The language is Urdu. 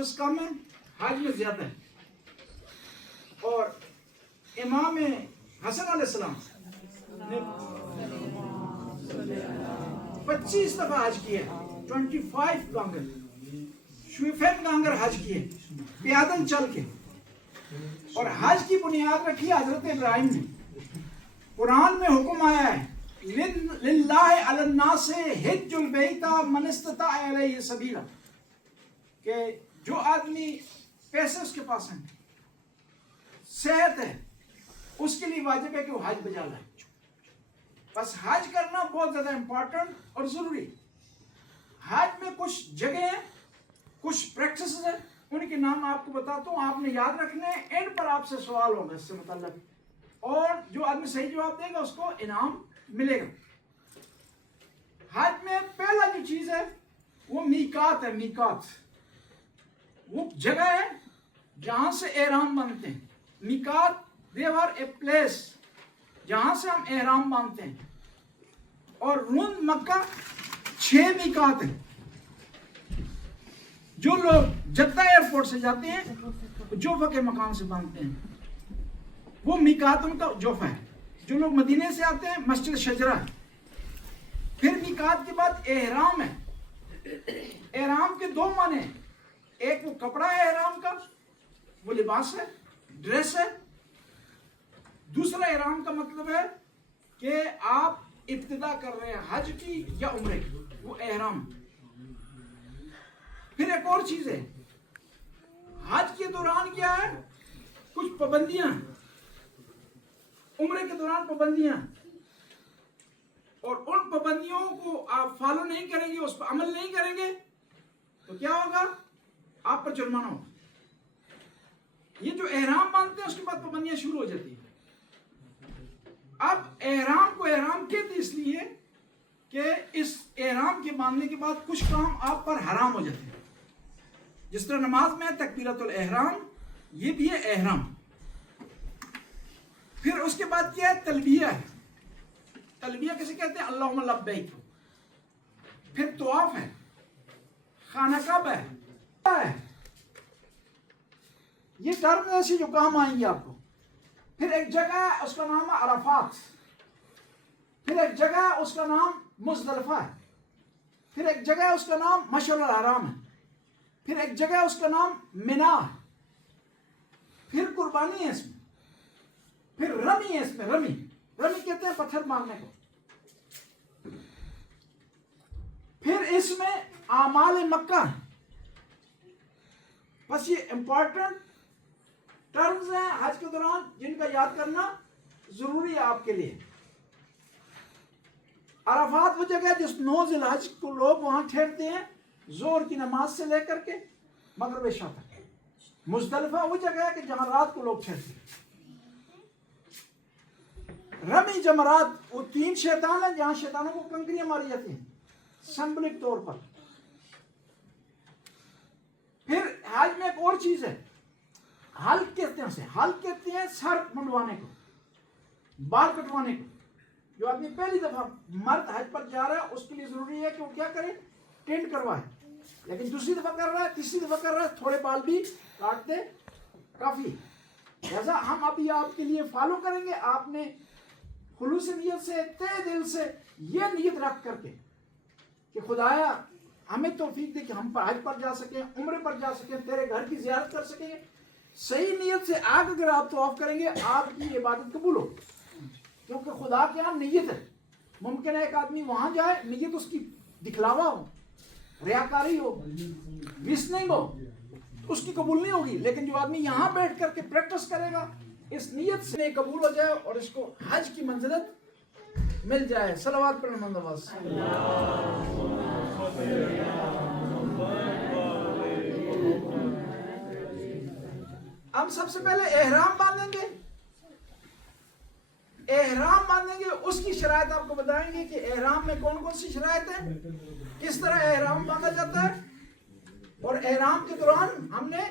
پریکٹس کم ہے، حج میں زیادہ ہے. اور امام حسن علیہ السلام نے 25 دفعہ حج کیا، 25 کانگر شویفین کانگر حج کیے پیادل چل کے. اور حج کی بنیاد رکھی حضرت ابراہیم نے. قرآن میں حکم آیا ہے للہ علی الناس حج البیت من استطاع الیہ سبیلا، کہ جو آدمی پیسے اس کے پاس ہیں، صحت ہے، اس کے لیے واجب ہے کہ وہ حج بجا لائے. بس حج کرنا بہت زیادہ امپورٹنٹ اور ضروری. حج میں کچھ جگہ ہیں، کچھ پریکٹسز ہیں، ان کے نام آپ کو بتاتا ہوں، آپ نے یاد رکھنے ہیں. اینڈ پر آپ سے سوال ہوگا اس سے متعلق، اور جو آدمی صحیح جواب دے گا اس کو انعام ملے گا. حج میں پہلا جو چیز ہے وہ میقات ہے. میقات وہ جگہ ہے جہاں سے احرام باندھتے ہیں. میقات they are a place جہاں سے ہم احرام باندھتے ہیں. اور روند مکہ 6 میقات ہیں. جو لوگ جدہ ایئرپورٹ سے جاتے ہیں جوفہ کے مقام سے باندھتے ہیں، وہ میقات ان کا جوفہ ہے. جو لوگ مدینے سے آتے ہیں مسجد شجرہ ہے. پھر میقات کے بعد احرام ہے. احرام کے 2 معنی ہیں، ایک وہ کپڑا ہے احرام کا، وہ لباس ہے، ڈریس ہے. دوسرا احرام کا مطلب ہے کہ آپ ابتدا کر رہے ہیں حج کی یا عمرے کی، وہ احرام. پھر ایک اور چیز ہے، حج کے دوران کیا ہے، کچھ پابندیاں، عمرے کے دوران پابندیاں، اور ان پابندیوں کو آپ فالو نہیں کریں گے، اس پر عمل نہیں کریں گے تو کیا ہوگا، آپ پر جرمانہ ہوگا. یہ جو احرام باندھتے ہیں اس کے بعد پابندیاں شروع ہو جاتی ہیں. اب احرام کو احرام کہتے اس لیے کہ اس احرام کے باندھنے کے بعد کچھ کام آپ پر حرام ہو جاتے ہیں. جس طرح نماز میں تکبیرۃ الاحرام، یہ بھی ہے احرام. پھر اس کے بعد کیا ہے، تلبیہ ہے. تلبیہ کسے کہتے ہیں، اللہم لبیک. پھر طواف ہے، خانہ کعبہ ہے. یہ ٹرم ایسی جو کام آئیں گے آپ کو. پھر ایک جگہ ہے اس کا نام ہے عرفات. پھر ایک جگہ ہے اس کا نام مزدلفہ ہے. پھر ایک جگہ ہے اس کا نام مشعر الحرام ہے. پھر ایک جگہ ہے اس کا نام منا ہے. پھر قربانی ہے اس میں. پھر رمی ہے اس میں. رمی کہتے ہیں پتھر مارنے کو. پھر اس میں اعمال مکہ. بس یہ امپورٹنٹ ٹرمز ہیں حج کے دوران جن کا یاد کرنا ضروری ہے آپ کے لیے. عرفات وہ جگہ جس 9 ذی الحج کو لوگ وہاں ٹھہرتے ہیں ظہر کی نماز سے لے کر کے مغرب عشاء تک. مزدلفہ وہ جگہ ہے کہ جہاں رات کو لوگ ٹھہرتے ہیں. رمی جمرات وہ 3 شیطان ہیں جہاں شیطانوں کو کنکریاں ماری جاتی ہیں سمبولک طور پر. پھر حج میں ایک اور چیز ہے، حلق کہتے ہیں اسے. حلق کہتے ہیں سر منڈوانے کو، بال کٹوانے کو. جو آدمی پہلی دفعہ مرد حج پر جا رہا ہے اس کے لیے ضروری ہے کہ وہ کیا کرے، ٹینٹ کروائے. لیکن دوسری دفعہ کر رہا ہے، تیسری دفعہ کر رہا ہے، تھوڑے بال بھی کاٹ دے کافی. لہذا ہم ابھی آپ کے لیے فالو کریں گے. آپ نے خلوص نیت سے، تہ دل سے یہ نیت رکھ کر کے کہ خدایا ہمیں توفیق دے کہ ہم حج پر جا سکیں، عمرے پر جا سکیں، تیرے گھر کی زیارت کر سکیں. صحیح نیت سے آگ اگر آپ طواف کریں گے آپ کی عبادت قبول ہو، کیونکہ خدا کے یہاں نیت ہے. ممکن ہے ایک آدمی وہاں جائے، نیت اس کی دکھلاوا ہو، ریاکاری ہو، لسننگ ہو، اس کی قبول نہیں ہوگی. لیکن جو آدمی یہاں بیٹھ کر کے پریکٹس کرے گا اس نیت سے قبول ہو جائے اور اس کو حج کی منزلت مل جائے. صلوات پر محمد نواز. ہم سب سے پہلے احرام باندھیں گے. احرام باندھیں گے، اس کی شرائط آپ کو بتائیں گے کہ احرام میں کون کون سی شرائط ہیں، کس طرح احرام باندھا جاتا ہے. اور احرام کے دوران ہم نے